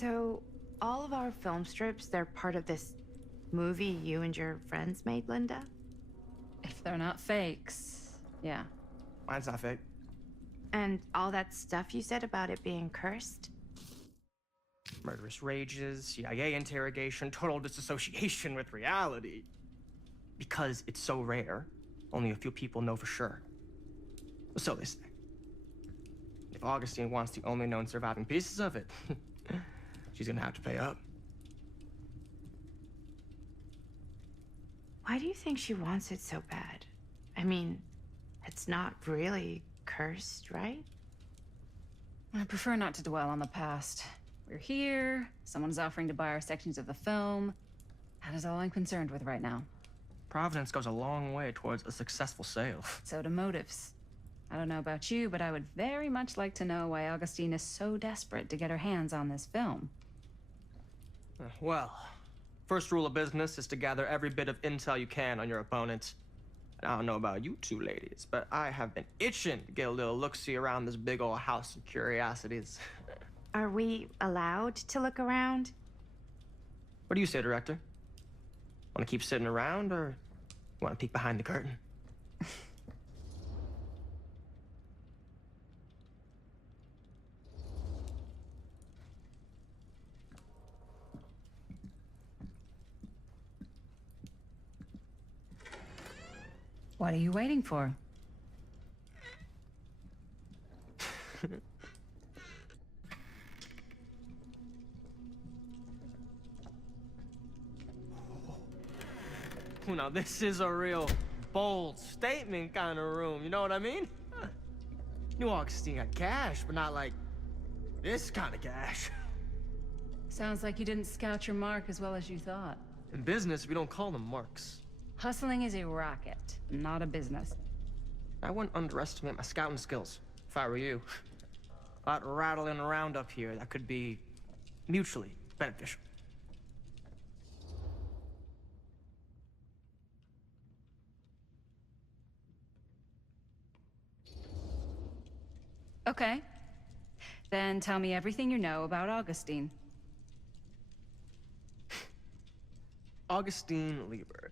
So, all of our film strips, they're part of this movie you and your friends made, Linda? If they're not fakes, yeah. Mine's not fake. And all that stuff you said about it being cursed? Murderous rages, CIA interrogation, total disassociation with reality. Because it's so rare, only a few people know for sure. So they say. If Augustine wants the only known surviving pieces of it, she's gonna have to pay up. Why do you think she wants it so bad? I mean, it's not really cursed, right? I prefer not to dwell on the past. We're here, someone's offering to buy our sections of the film. That is all I'm concerned with right now. Providence goes a long way towards a successful sale. So do motives. I don't know about you, but I would very much like to know why Augustine is so desperate to get her hands on this film. Well, first rule of business is to gather every bit of intel you can on your opponent. And I don't know about you two ladies, but I have been itching to get a little look-see around this big old house of curiosities. Are we allowed to look around? What do you say, director? Want to keep sitting around, or want to peek behind the curtain? What are you waiting for? Now this is a real bold statement kind of room, you know what I mean? New Augustine got cash, but not like this kind of cash. Sounds like you didn't scout your mark as well as you thought. In business, we don't call them marks. Hustling is a racket, not a business. I wouldn't underestimate my scouting skills, if I were you. A lot rattling around up here that could be mutually beneficial. Okay. Then tell me everything you know about Augustine. Augustine Lieber,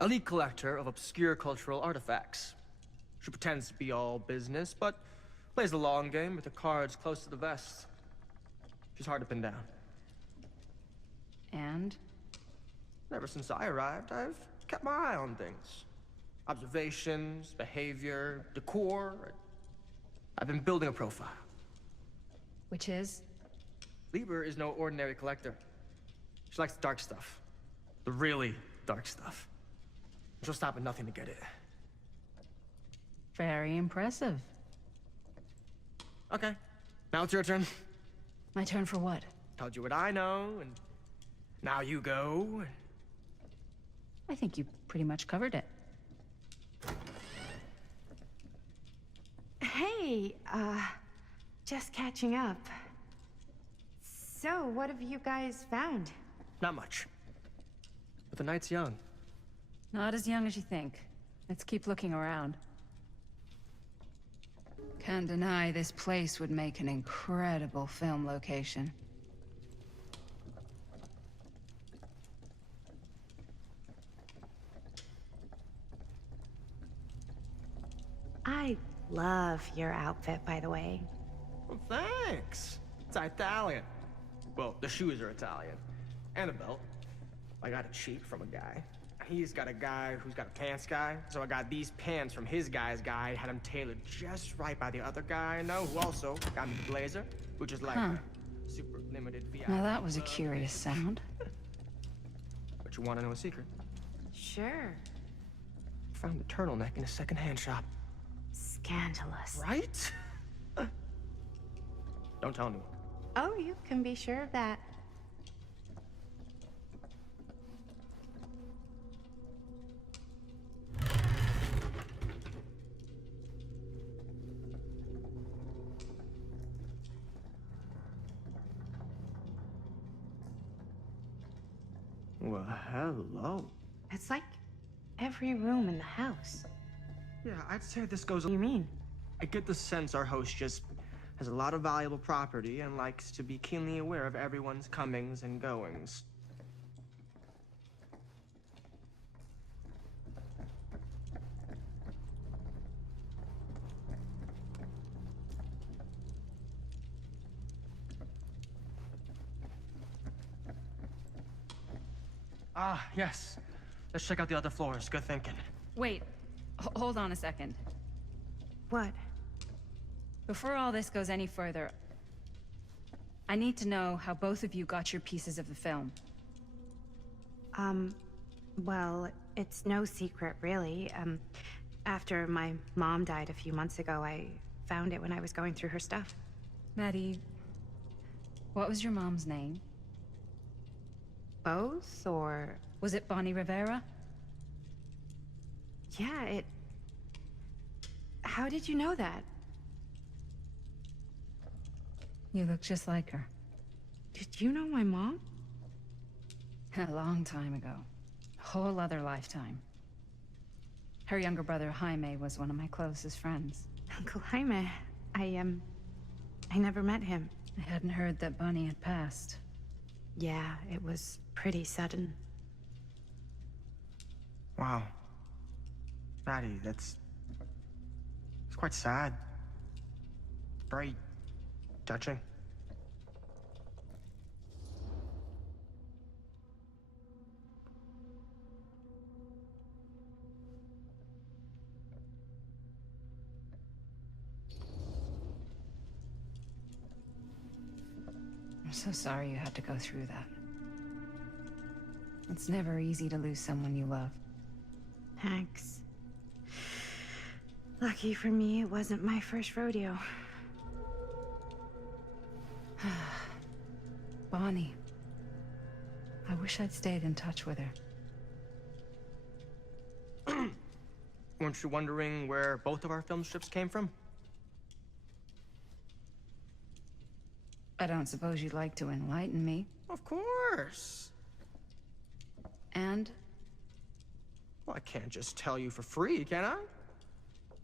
elite collector of obscure cultural artifacts. She pretends to be all business, but plays the long game with the cards close to the vest. She's hard to pin down. And? Ever since I arrived, I've kept my eye on things. Observations, behavior, decor. I've been building a profile. Which is? Lieber is no ordinary collector. She likes the dark stuff. The really dark stuff. She'll stop at nothing to get it. Very impressive. Okay, now it's your turn. My turn for what? Told you what I know, and now you go. I think you pretty much covered it. Hey, just catching up. So, what have you guys found? Not much. But the night's young. Not as young as you think. Let's keep looking around. Can't deny this place would make an incredible film location. I love your outfit, by the way. Well, thanks. It's Italian. Well, the shoes are Italian. And a belt. I got it cheap from a guy. He's got a guy who's got a pants guy, so I got these pants from his guy's guy, had them tailored just right by the other guy I know, who also got me the blazer, which is like a super limited VIP. Now that was a curious sound. But you want to know a secret? Sure. Found the turtleneck in a secondhand shop. Scandalous. Right? Don't tell anyone. Oh, you can be sure of that. Well, hello. It's like every room in the house. Yeah, I'd say this goes... What do you mean? I get the sense our host just has a lot of valuable property and likes to be keenly aware of everyone's comings and goings. Ah, yes. Let's check out the other floors. Good thinking. Wait, hold on a second. What? Before all this goes any further, I need to know how both of you got your pieces of the film. Well, it's no secret, really. After my mom died a few months ago, I found it when I was going through her stuff. Maddie, what was your mom's name? Both, or... Was it Bonnie Rivera? Yeah, it... How did you know that? You look just like her. Did you know my mom? A long time ago. A whole other lifetime. Her younger brother, Jaime, was one of my closest friends. Uncle Jaime. I never met him. I hadn't heard that Bonnie had passed. Yeah, it was pretty sudden. Wow. Maddie, it's quite sad. Very touching. I'm so sorry you had to go through that. It's never easy to lose someone you love. Thanks. Lucky for me, it wasn't my first rodeo. Bonnie. I wish I'd stayed in touch with her. Weren't you wondering where both of our film strips came from? I don't suppose you'd like to enlighten me. Of course. And? Well, I can't just tell you for free, can I?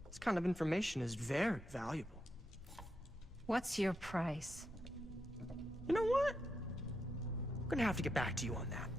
This kind of information is very valuable. What's your price? You know what? I'm gonna have to get back to you on that.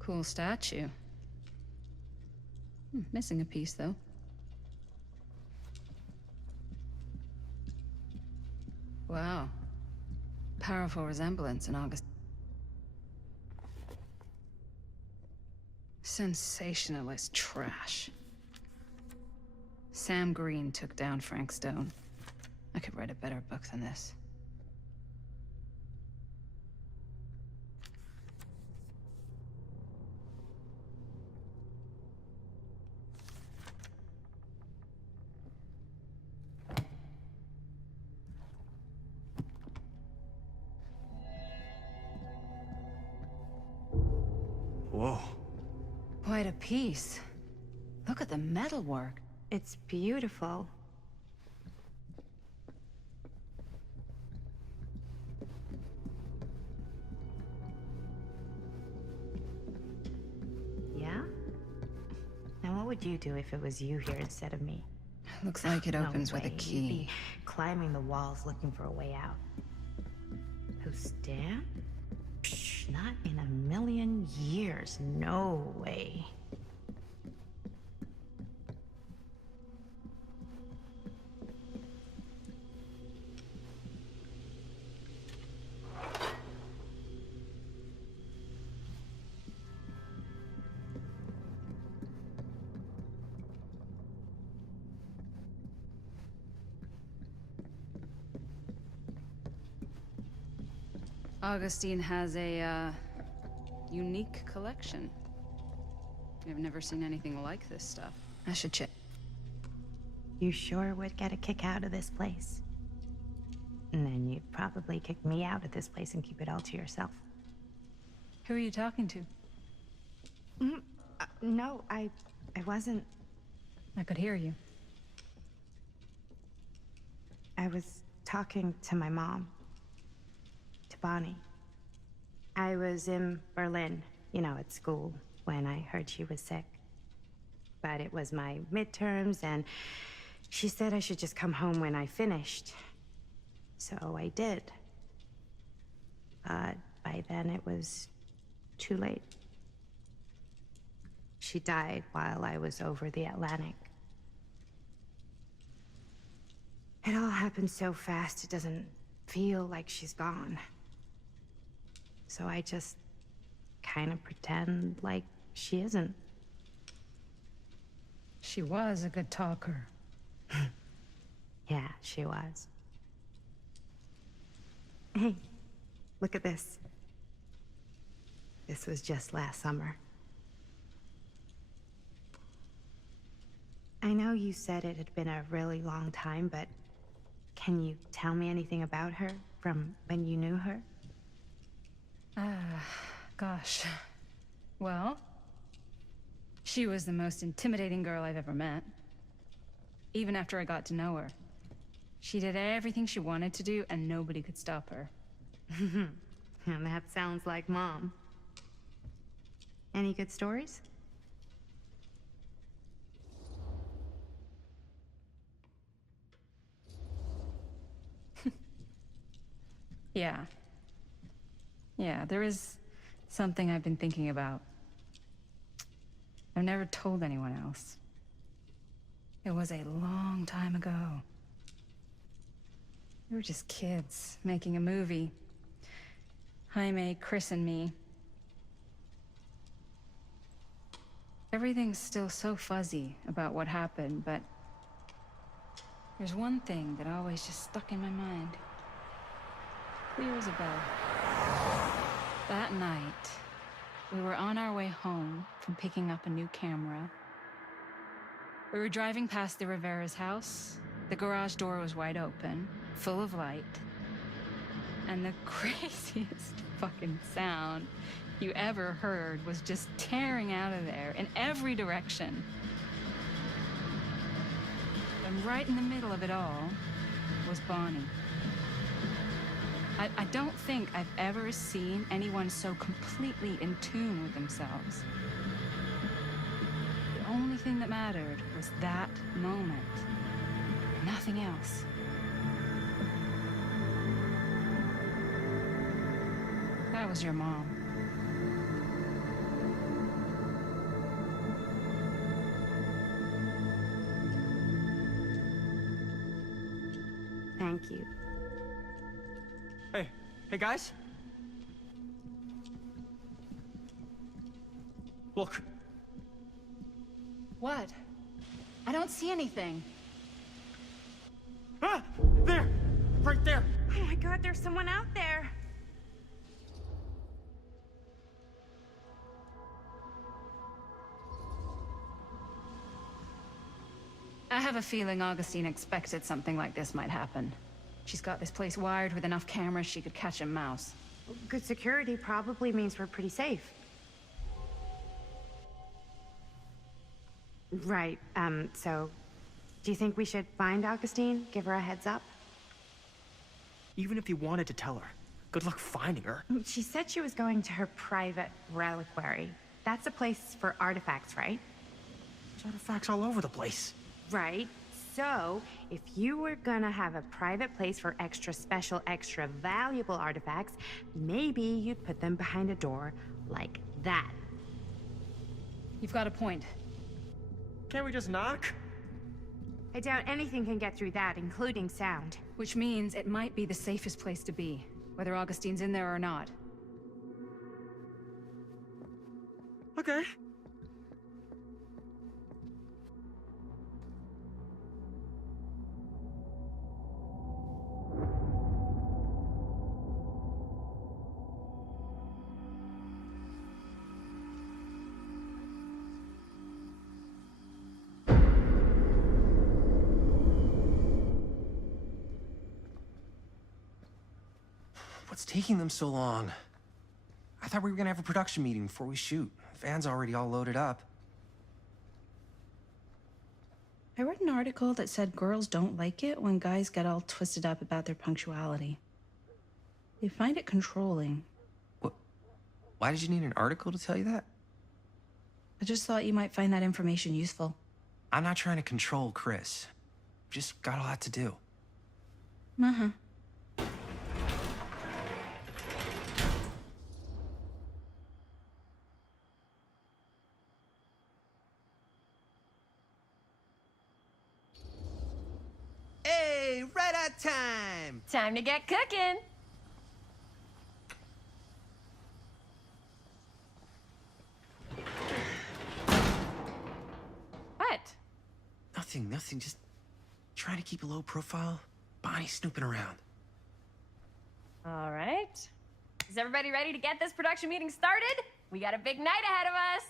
Cool statue. Missing a piece, though. Wow. Powerful resemblance in August. Sensationalist trash. Sam Green took down Frank Stone. I could write a better book than this. Whoa. Quite a piece. Look at the metalwork. It's beautiful. Yeah? Now what would you do if it was you here instead of me? Looks like it opens No with a way. You'd key. be climbing the walls looking for a way out. Who, Stan? Psh, not in a million years. No way. Augustine has a, unique collection. I've never seen anything like this stuff. I should check. You sure would get a kick out of this place. And then you'd probably kick me out of this place and keep it all to yourself. Who are you talking to? No, I wasn't. I could hear you. I was talking to my mom. To Bonnie. I was in Berlin, at school, when I heard she was sick. But it was my midterms, and she said I should just come home when I finished. So I did. But by then it was too late. She died while I was over the Atlantic. It all happened so fast, it doesn't feel like she's gone. So I just kind of pretend like she isn't. She was a good talker. Yeah, she was. Hey, look at this. This was just last summer. I know you said it had been a really long time, but can you tell me anything about her from when you knew her? Gosh. Well, she was the most intimidating girl I've ever met. Even after I got to know her. She did everything she wanted to do, and nobody could stop her. And that sounds like Mom. Any good stories? Yeah. Yeah, there is something I've been thinking about. I've never told anyone else. It was a long time ago. We were just kids, making a movie. Jaime, Chris, and me. Everything's still so fuzzy about what happened, but there's one thing that always just stuck in my mind. Clear as a bell. That night, we were on our way home from picking up a new camera. We were driving past the Rivera's house. The garage door was wide open, full of light. And the craziest fucking sound you ever heard was just tearing out of there in every direction. And right in the middle of it all was Bonnie. I don't think I've ever seen anyone so completely in tune with themselves. The only thing that mattered was that moment. Nothing else. That was your mom. Thank you. Hey guys? Look. What? I don't see anything. Ah! There! Right there! Oh my God, there's someone out there! I have a feeling Augustine expected something like this might happen. She's got this place wired with enough cameras she could catch a mouse. Good security probably means we're pretty safe. Right, so... Do you think we should find Augustine? Give her a heads up? Even if you wanted to tell her, good luck finding her. She said she was going to her private reliquary. That's a place for artifacts, right? There's artifacts all over the place. Right. So, if you were gonna have a private place for extra special, extra valuable artifacts, maybe you'd put them behind a door like that. You've got a point. Can't we just knock? I doubt anything can get through that, including sound. Which means it might be the safest place to be, whether Augustine's in there or not. Okay. taking them so long? I thought we were gonna have a production meeting before we shoot. The van's already all loaded up. I read an article that said girls don't like it when guys get all twisted up about their punctuality. They find it controlling. What? Why did you need an article to tell you that? I just thought you might find that information useful. I'm not trying to control Chris. Just got a lot to do. Uh-huh. Hey, right on time! Time to get cooking. What? Nothing. Just trying to keep a low profile. Bonnie snooping around. All right. Is everybody ready to get this production meeting started? We got a big night ahead of us.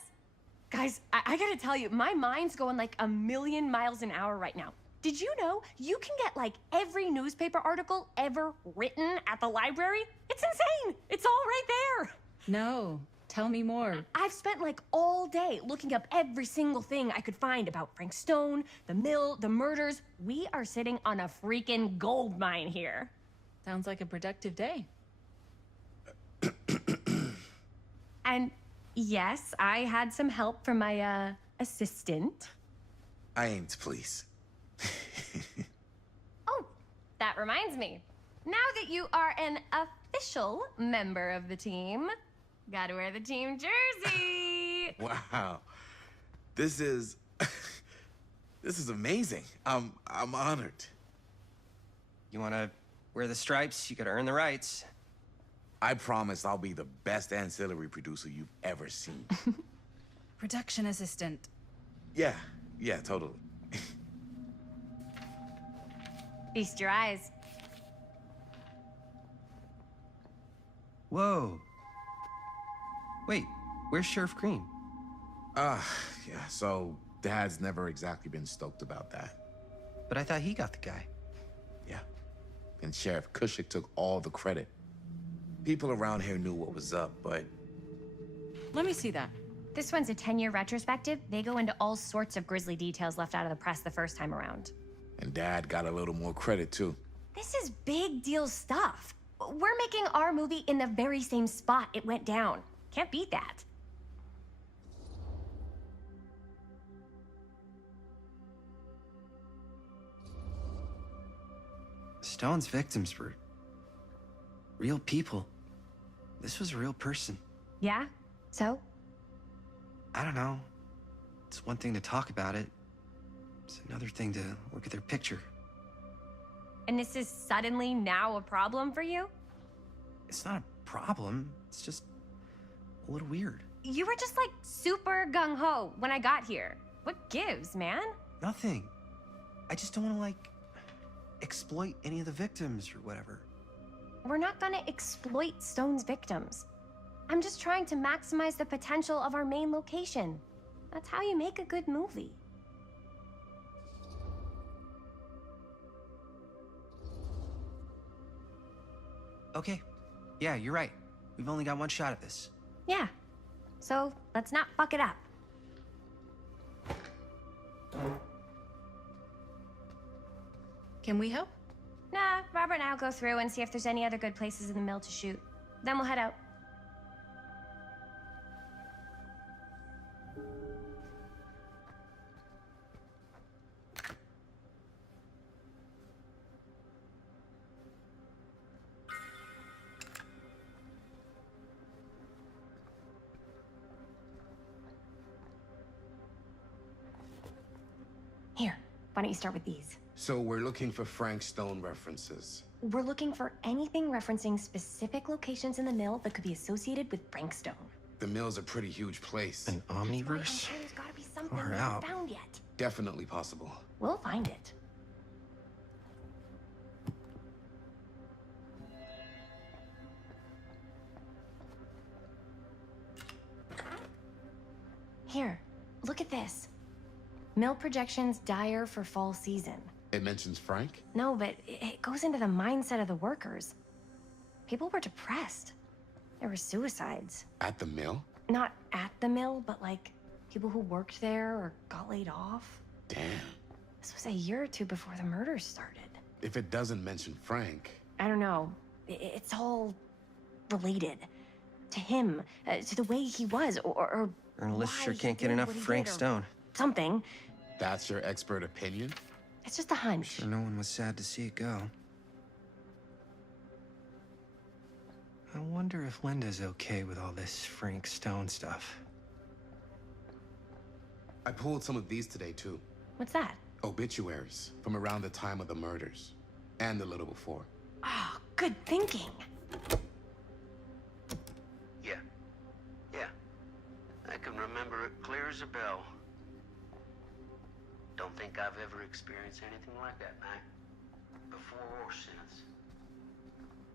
Guys, I gotta tell you, my mind's going like a million miles an hour right now. Did you know you can get like every newspaper article ever written at the library? It's insane. It's all right there. No, tell me more. I've spent like all day looking up every single thing I could find about Frank Stone, the mill, the murders. We are sitting on a freaking gold mine here. Sounds like a productive day. And yes, I had some help from my assistant. I aim to please. Oh, that reminds me. Now that you are an official member of the team, gotta wear the team jersey. Wow. This is this is amazing. I'm honored. You wanna wear the stripes? You gotta earn the rights. I promise I'll be the best ancillary producer you've ever seen. Production assistant. Yeah, totally. Feast your eyes. Whoa. Wait, where's Sheriff Green? Yeah, so Dad's never exactly been stoked about that. But I thought he got the guy. Yeah. And Sheriff Kushik took all the credit. People around here knew what was up, but Let me see that. This one's a 10-year retrospective. They go into all sorts of grisly details left out of the press the first time around. and Dad got a little more credit too. This is big deal stuff. We're making our movie in the very same spot it went down. Can't beat that. Stone's victims were real people. This was a real person. Yeah? So? I don't know. It's one thing to talk about it. It's another thing to look at their picture. And this is suddenly now a problem for you? It's not a problem. It's just a little weird. You were just like super gung-ho when I got here. What gives, man? Nothing. I just don't want to, like, exploit any of the victims or whatever. We're not gonna exploit Stone's victims. I'm just trying to maximize the potential of our main location. That's how you make a good movie. Okay. Yeah, you're right. We've only got one shot at this. Yeah. So let's not fuck it up. Can we help? Nah, Robert and I'll go through and see if there's any other good places in the mill to shoot. Then we'll head out. Here, why don't you start with these? So we're looking for Frank Stone references. We're looking for anything referencing specific locations in the mill that could be associated with Frank Stone. The mill's a pretty huge place. An Wait, I'm omniverse? sure there's gotta be something Far we out. haven't found yet. Definitely possible. We'll find it. Here, look at this. Mill projections dire for fall season. It mentions Frank? No, but it goes into the mindset of the workers. People were depressed. There were suicides. At the mill? Not at the mill, but like people who worked there or got laid off. Damn. This was a year or two before the murders started. If it doesn't mention Frank, I don't know. It's all related to him, to the way he was, or Journalists why sure he can't get did enough what he Frank did, or Stone. Something. that's your expert opinion? It's just a hunch. Sure, no one was sad to see it go. I wonder if Linda's okay with all this Frank Stone stuff. I pulled some of these today, too. What's that? Obituaries from around the time of the murders. And a little before. Oh, good thinking. Yeah. I can remember it clear as a bell. Don't think I've ever experienced anything like that, Mac. Before or since.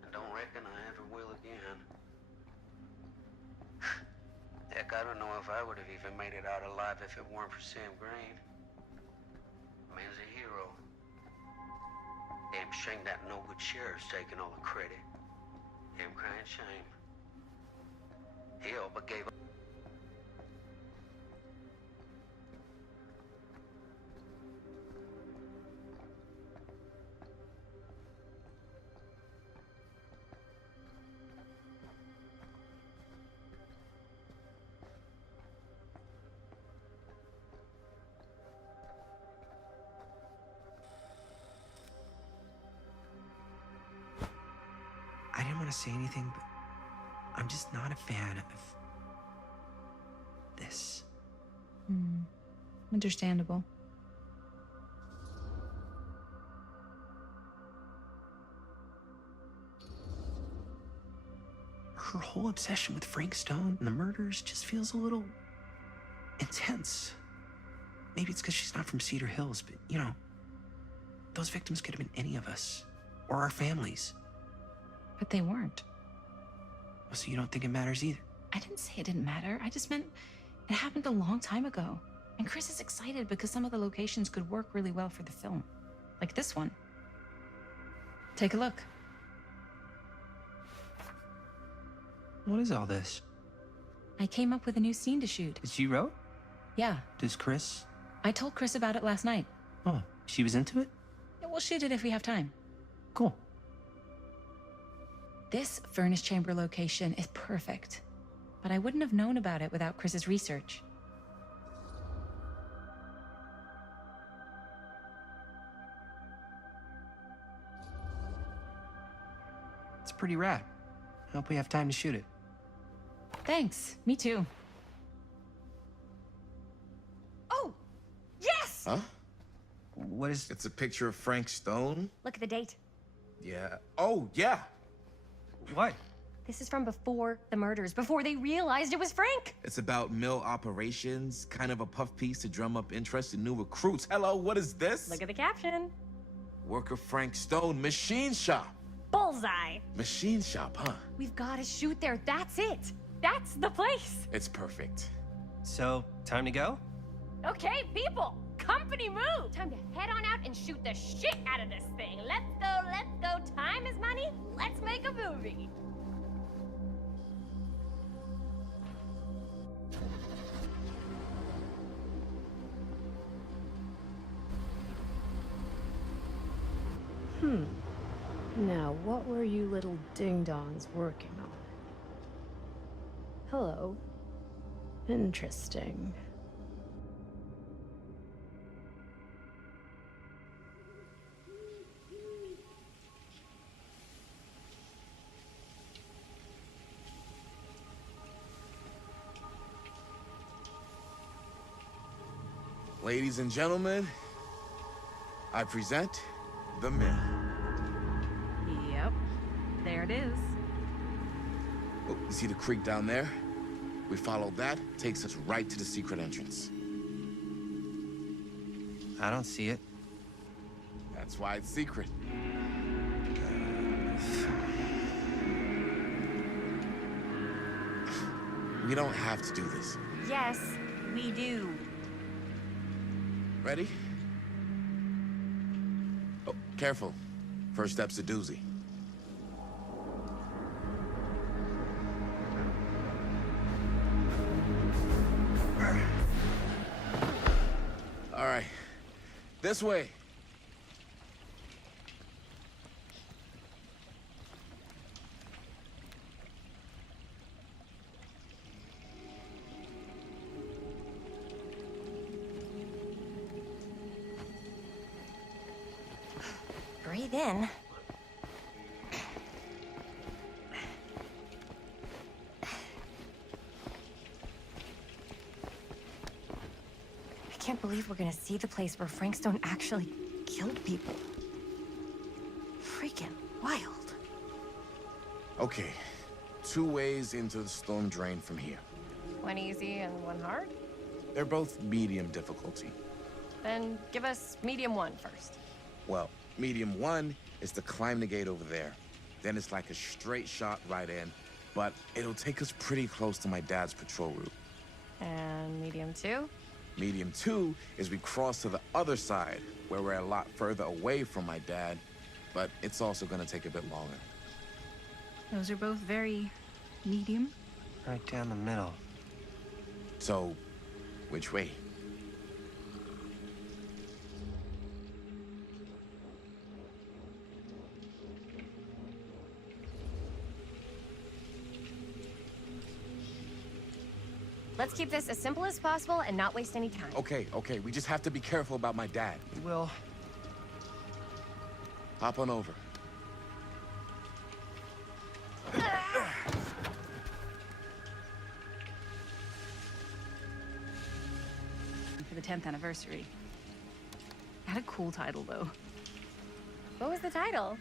And don't reckon I ever will again. Heck, I don't know if I would have even made it out alive if it weren't for Sam Green. Man's a hero. Damn shame that no good sheriff's taking all the credit. Damn crying shame. He all but gave up. I didn't want to say anything, but I'm just not a fan of this. Understandable. Her whole obsession with Frank Stone and the murders just feels a little intense. Maybe it's because she's not from Cedar Hills, but you know, those victims could have been any of us or our families. But they weren't. So you don't think it matters either? I didn't say it didn't matter. I just meant it happened a long time ago. And Chris is excited because some of the locations could work really well for the film. Like this one. Take a look. What is all this? I came up with a new scene to shoot. That you wrote? Yeah, Does Chris? I told Chris about it last night. Oh, she was into it? Yeah, we'll shoot it if we have time. Cool. This furnace chamber location is perfect. But I wouldn't have known about it without Chris's research. It's pretty rad. I hope we have time to shoot it. Thanks, me too. Oh, yes! Huh? What is... It's a picture of Frank Stone? Look at the date. Yeah. Oh, yeah. What? This is from before the murders, before they realized it was Frank. It's about mill operations, kind of a puff piece to drum up interest in new recruits. Hello, what is this? Look at the caption. Worker Frank Stone, machine shop. Bullseye. Machine shop, huh? We've got to shoot there. That's it. That's the place. It's perfect. So, time to go? Okay, people. Company move. Time to head on out and shoot the shit out of this thing. Let's go, let's go. Time is money. Let's make a movie. Now, what were you little ding-dongs working on? Hello. Interesting. Ladies and gentlemen, I present The Mill. Yep, there it is. Oh, you see the creek down there? We follow that, takes us right to the secret entrance. I don't see it. That's why it's secret. We don't have to do this. Yes, we do. Ready? Oh, careful. First step's a doozy. right. This way. Breathe in. I can't believe we're gonna see the place where Frank Stone actually killed people. Freaking wild. Okay. 2 ways into the storm drain from here. One easy and one hard? They're both medium difficulty. Then give us medium one first. Well, medium 1 is to climb the gate over there. Then it's like a straight shot right in, but it'll take us pretty close to my dad's patrol route. And medium two? Medium 2 is we cross to the other side, where we're a lot further away from my dad, but it's also gonna take a bit longer. Those are both very medium. Right down the middle. So, which way? Let's keep this as simple as possible and not waste any time. Okay, we just have to be careful about my dad. We will. Hop on over. For the 10th anniversary. Had a cool title, though. What was the title?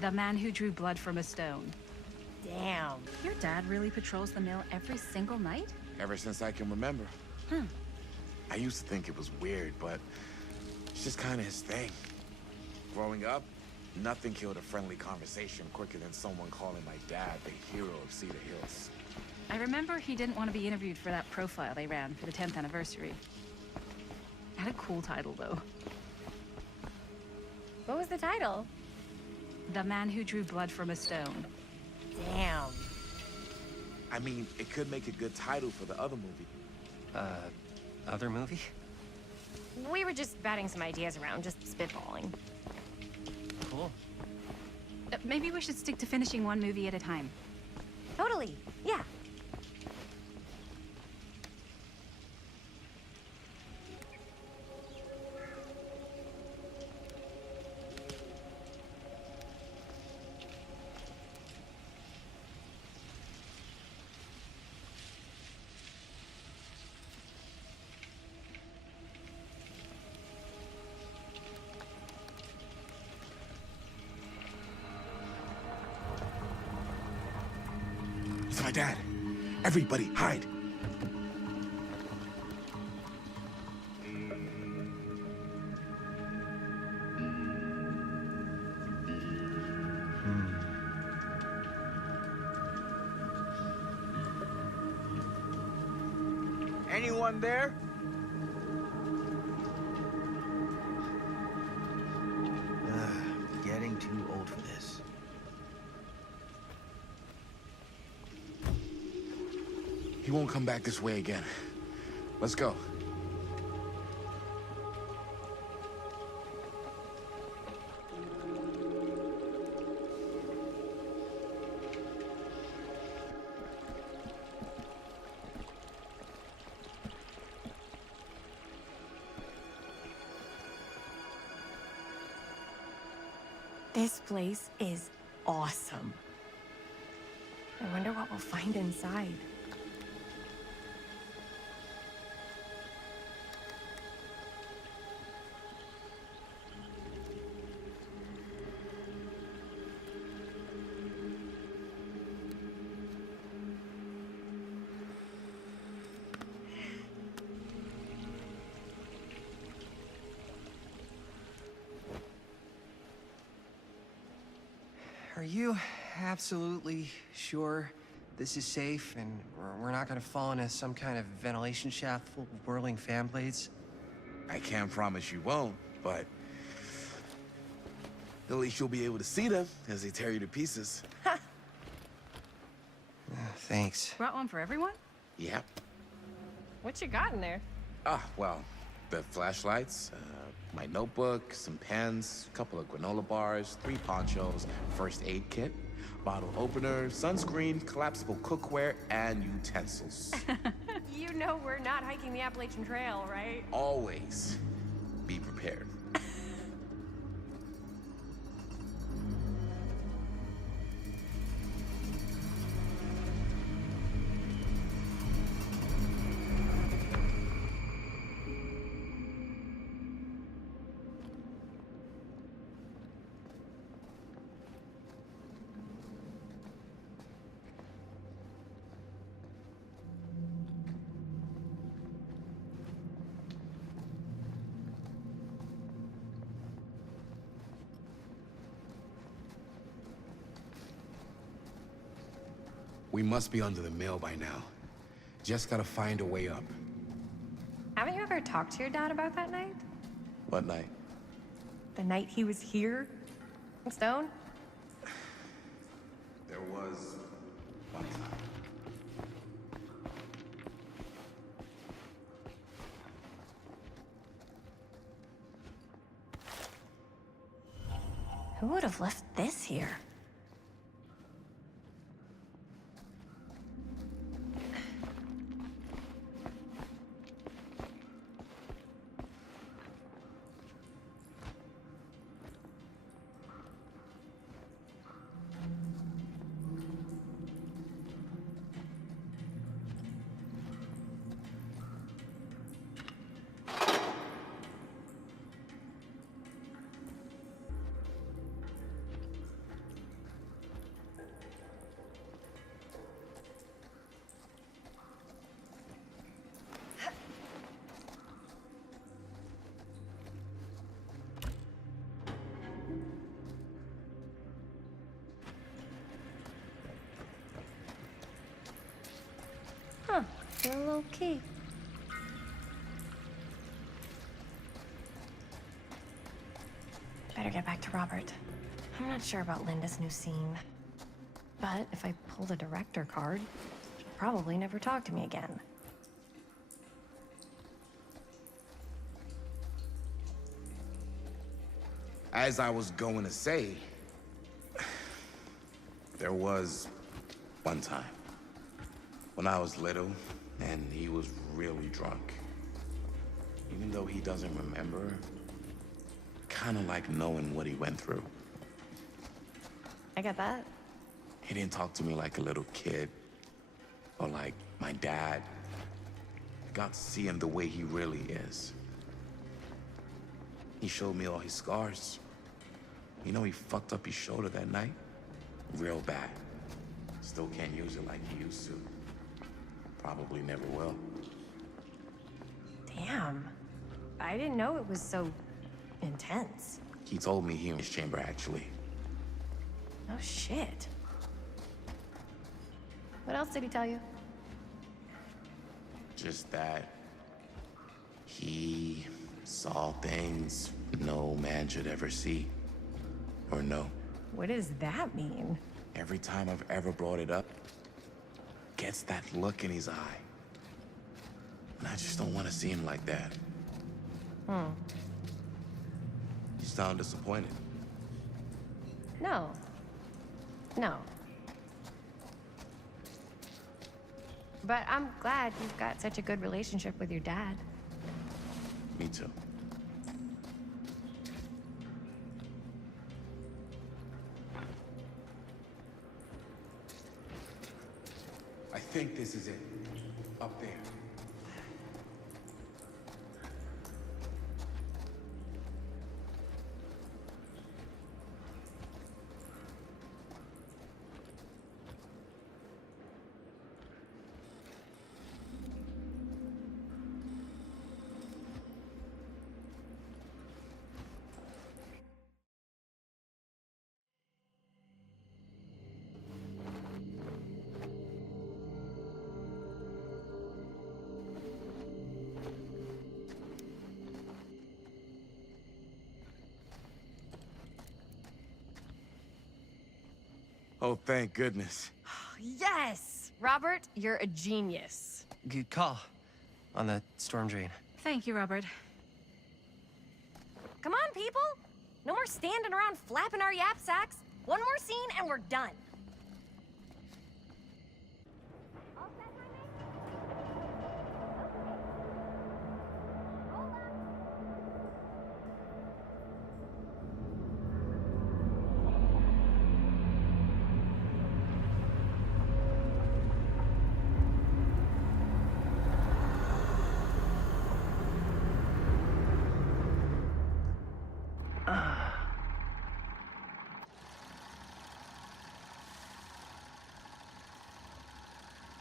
The Man Who Drew Blood from a Stone. Damn. Your dad really patrols the mill every single night? Ever since I can remember. I used to think it was weird, but it's just kind of his thing. Growing up, nothing killed a friendly conversation quicker than someone calling my dad the hero of Cedar Hills. I remember he didn't want to be interviewed for that profile they ran for the 10th anniversary. Had a cool title, though. What was the title? The Man Who Drew Blood from a Stone. Damn. I mean, it could make a good title for the other movie. Other movie? We were just batting some ideas around, just spitballing. Cool. Maybe we should stick to finishing one movie at a time. Totally. Yeah. It's my dad. Everybody, hide. Anyone there? Getting too old for this. He won't come back this way again. Let's go. This place is awesome. I wonder what we'll find inside. Are you absolutely sure this is safe and we're not gonna fall into some kind of ventilation shaft full of whirling fan blades? I can't promise you won't, but at least you'll be able to see them as they tear you to pieces. Thanks. Brought one for everyone? Yep. What you got in there? Well, The flashlights, my notebook, some pens, a couple of granola bars, 3 ponchos, first aid kit, bottle opener, sunscreen, collapsible cookware, and utensils. You know we're not hiking the Appalachian Trail, right? Always be prepared. We must be under the mill by now. Just gotta find a way up. Haven't you ever talked to your dad about that night? What night? The night he was here? In Stone? There was one time. Who would have left this here? Huh, still a little key. Better get back to Robert. I'm not sure about Linda's new scene. But if I pull the director card, she'll probably never talk to me again. As I was going to say, there was one time when I was little and he was really drunk. Even though he doesn't remember, kind of like knowing what he went through. I get that. He didn't talk to me like a little kid or like my dad. I got to see him the way he really is. He showed me all his scars. You know, he fucked up his shoulder that night. Real bad. Still can't use it like he used to. Probably never will. Damn. I didn't know it was so intense. He told me here in his chamber, actually. Oh, shit. What else did he tell you? Just that he saw things no man should ever see or know. What does that mean? Every time I've ever brought it up, gets that look in his eye. And I just don't want to see him like that. You sound disappointed. No. No. But I'm glad you've got such a good relationship with your dad. Me too. I think this is it. Up there. Oh, thank goodness. Yes! Robert, you're a genius. Good call on the storm drain. Thank you, Robert. people? No more standing around flapping our yap sacks. One more scene and we're done.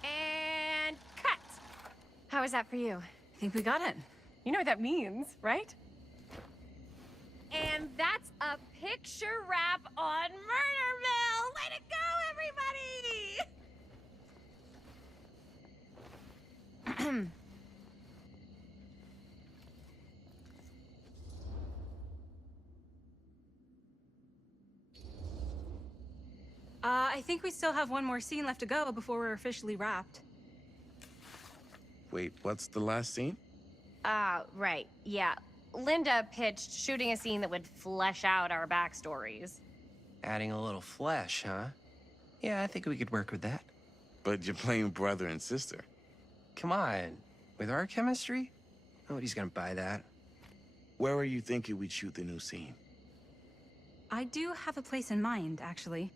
And cut. How was that for you? I think we got it. You know what that means, right? And that's a picture wrap on Murderville! Way to go, everybody! I think we still have one more scene left to go before we're officially wrapped. Wait, what's the last scene? Right, yeah. Linda pitched shooting a scene that would flesh out our backstories. Adding a little flesh, huh? Yeah, I think we could work with that. But you're playing brother and sister. Come on. With our chemistry? Nobody's gonna buy that. Where are you thinking we'd shoot the new scene? I do have a place in mind, actually.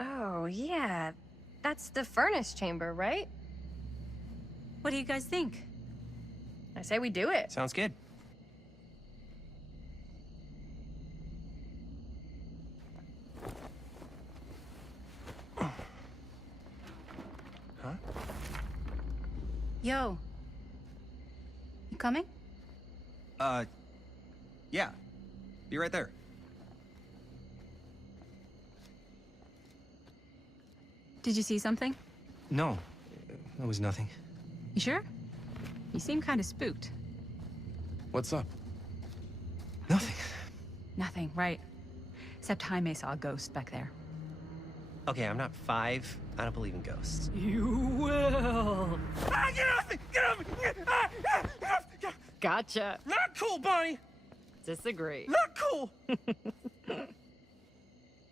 Oh, yeah. That's the furnace chamber, right? What do you guys think? I say we do it. Sounds good. Huh? Yo. You coming? Yeah. Be right there. Did you see something? No, that was nothing. You sure? You seem kind of spooked. What's up? Nothing. Nothing, right. Except Jaime saw a ghost back there. Okay, I'm not 5. I don't believe in ghosts. You will. Ah, get off me! Get off me! Gotcha. Not cool, Bonnie! Disagree. Not cool!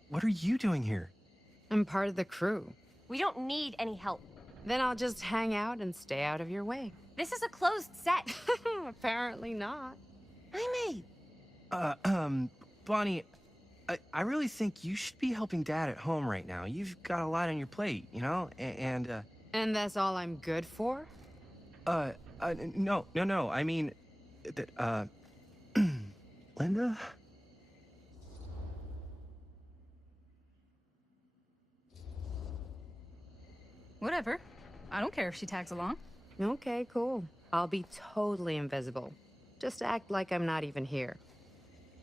What are you doing here? I'm part of the crew. We don't need any help. Then I'll just hang out and stay out of your way. This is a closed set. Apparently not. Jaime. Bonnie, I really think you should be helping Dad at home right now. You've got a lot on your plate, you know? And that's all I'm good for? no. I mean, that, Linda? Whatever. I don't care if she tags along. Okay, cool. I'll be totally invisible. Just act like I'm not even here.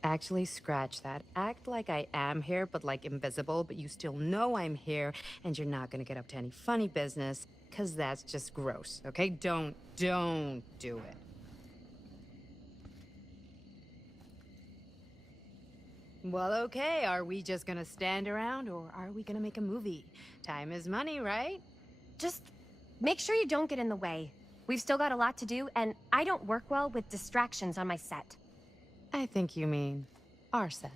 Actually, scratch that. Act like I am here, but like invisible, but you still know I'm here, and you're not gonna get up to any funny business, because that's just gross, okay? Don't do it. Well, okay, are we just gonna stand around, or are we gonna make a movie? Time is money, right? Just make sure you don't get in the way. We've still got a lot to do, and I don't work well with distractions on my set. I think you mean our set.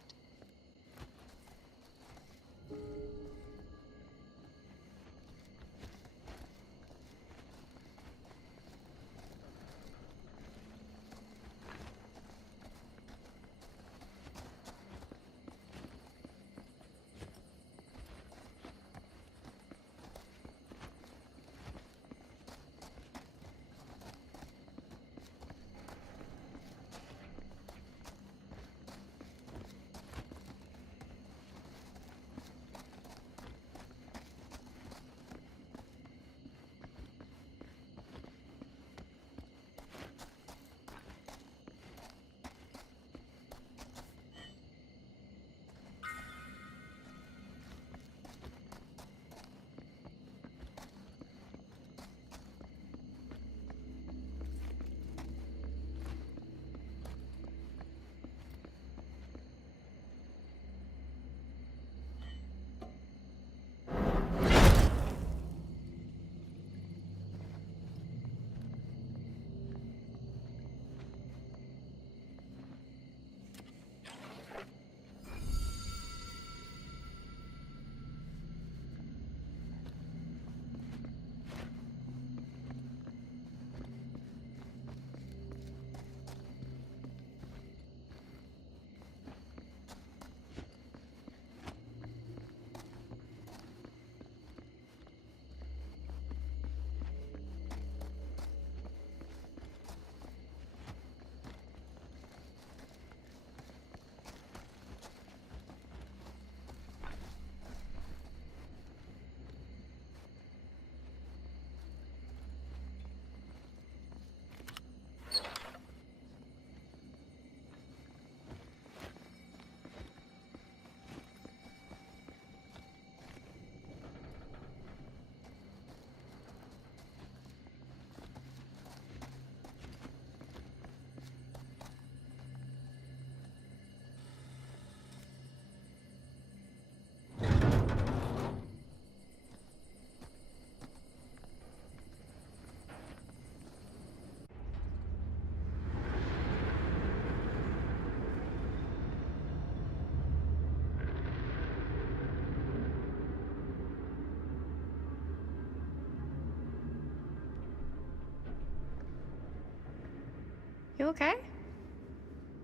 You okay?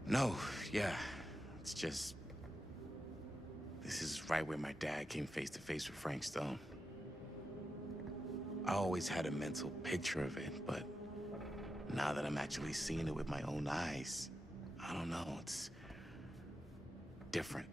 No, yeah. It's just... This is right where my dad came face to face with Frank Stone. I always had a mental picture of it, but now that I'm actually seeing it with my own eyes, I don't know, it's different.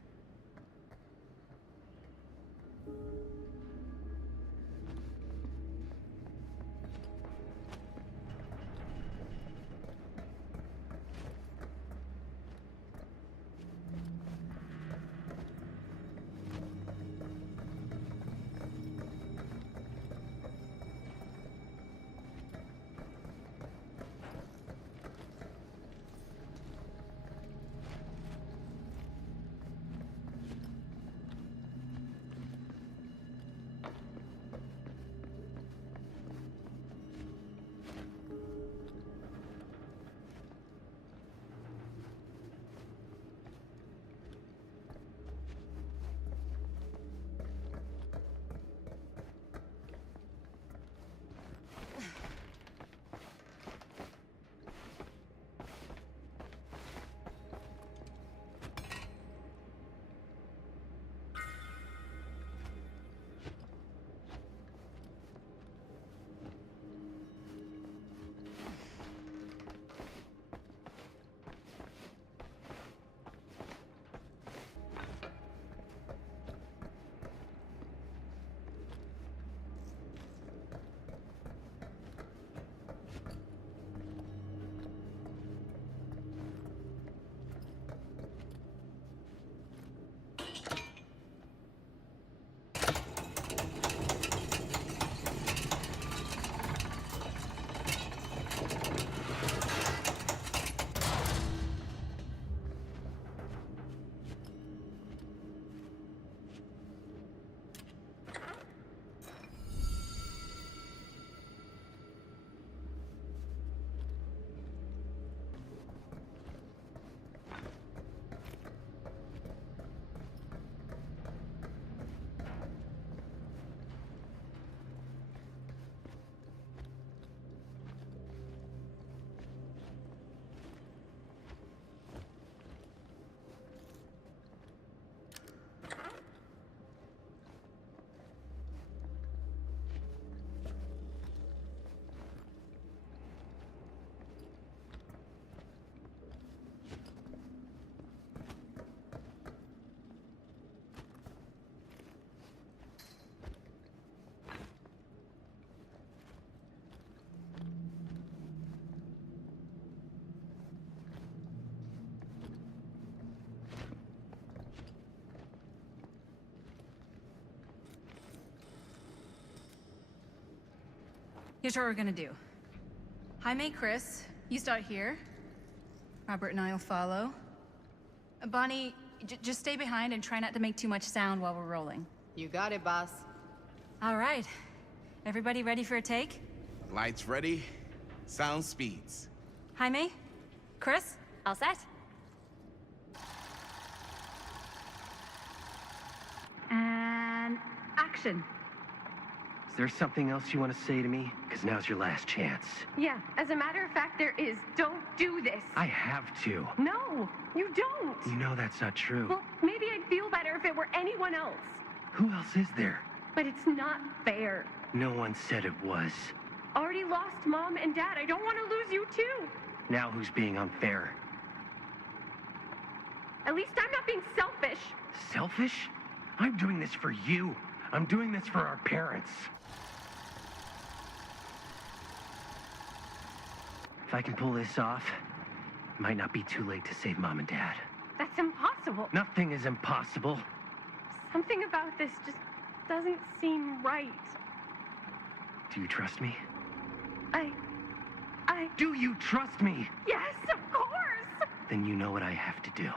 Here's what we're gonna do. Jaime, Chris, you start here. Robert and I'll follow. Bonnie, just stay behind and try not to make too much sound while we're rolling. You got it, boss. All right. Everybody ready for a take? Lights ready, sound speeds. Jaime? Chris? All set? And action. Is there something else you want to say to me? Because now's your last chance. Yeah, as a matter of fact, there is. Don't do this. I have to. No, you don't. You know that's not true. Well, maybe I'd feel better if it were anyone else. Who else is there? But it's not fair. No one said it was. Already lost Mom and Dad. I don't want to lose you too. Now who's being unfair? At least I'm not being selfish. Selfish? I'm doing this for you. I'm doing this for our parents. If I can pull this off, it might not be too late to save Mom and Dad. That's impossible. Nothing is impossible. Something about this just doesn't seem right. Do you trust me? I... Do you trust me? Yes, of course! Then you know what I have to do.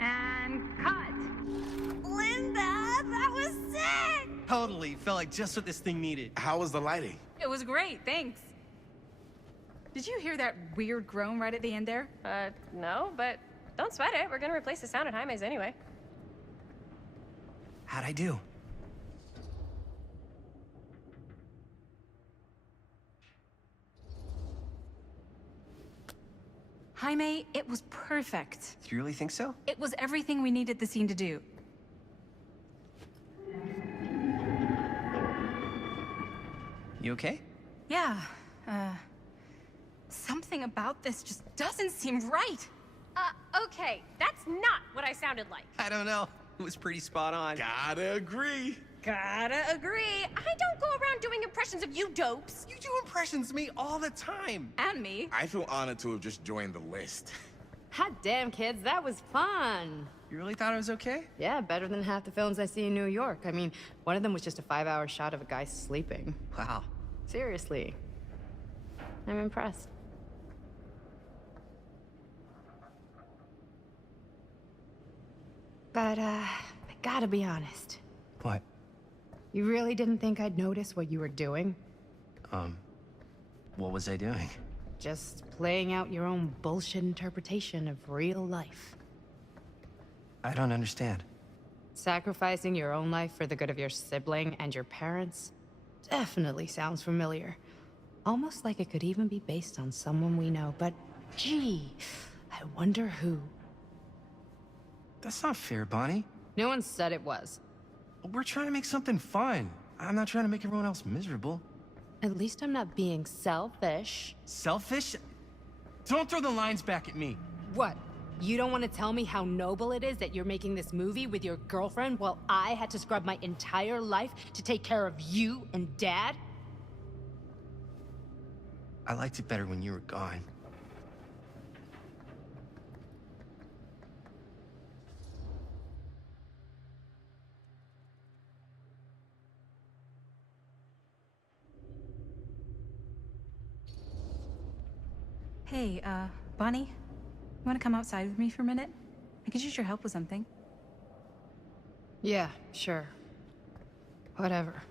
And cut. Linda, that was sick! Totally. Felt like just what this thing needed. How was the lighting? It was great, thanks. Did you hear that weird groan right at the end there? No, but don't sweat it. We're gonna replace the sound at Jaime's anyway. How'd I do? Jaime, it was perfect. You really think so? It was everything we needed the scene to do. You okay? Yeah, something about this just doesn't seem right. Okay, that's not what I sounded like. I don't know. It was pretty spot on. Gotta agree. Gotta agree. I don't go around doing impressions of you dopes. You do impressions of me all the time. And me. I feel honored to have just joined the list. Hot damn, kids, that was fun. You really thought I was okay? Yeah, better than half the films I see in New York. I mean, one of them was just a 5-hour shot of a guy sleeping. Wow. Seriously. I'm impressed. But, I gotta be honest. What? You really didn't think I'd notice what you were doing? What was I doing? Just playing out your own bullshit interpretation of real life. I don't understand. Sacrificing your own life for the good of your sibling and your parents definitely sounds familiar. Almost like it could even be based on someone we know, but gee, I wonder who. That's not fair, Bonnie. No one said it was. We're trying to make something fun. I'm not trying to make everyone else miserable. At least I'm not being selfish. Selfish? Don't throw the lines back at me. What? You don't want to tell me how noble it is that you're making this movie with your girlfriend while I had to scrub my entire life to take care of you and Dad? I liked it better when you were gone. Hey, Bonnie, you want to come outside with me for a minute? I could use your help with something. Yeah, sure. Whatever.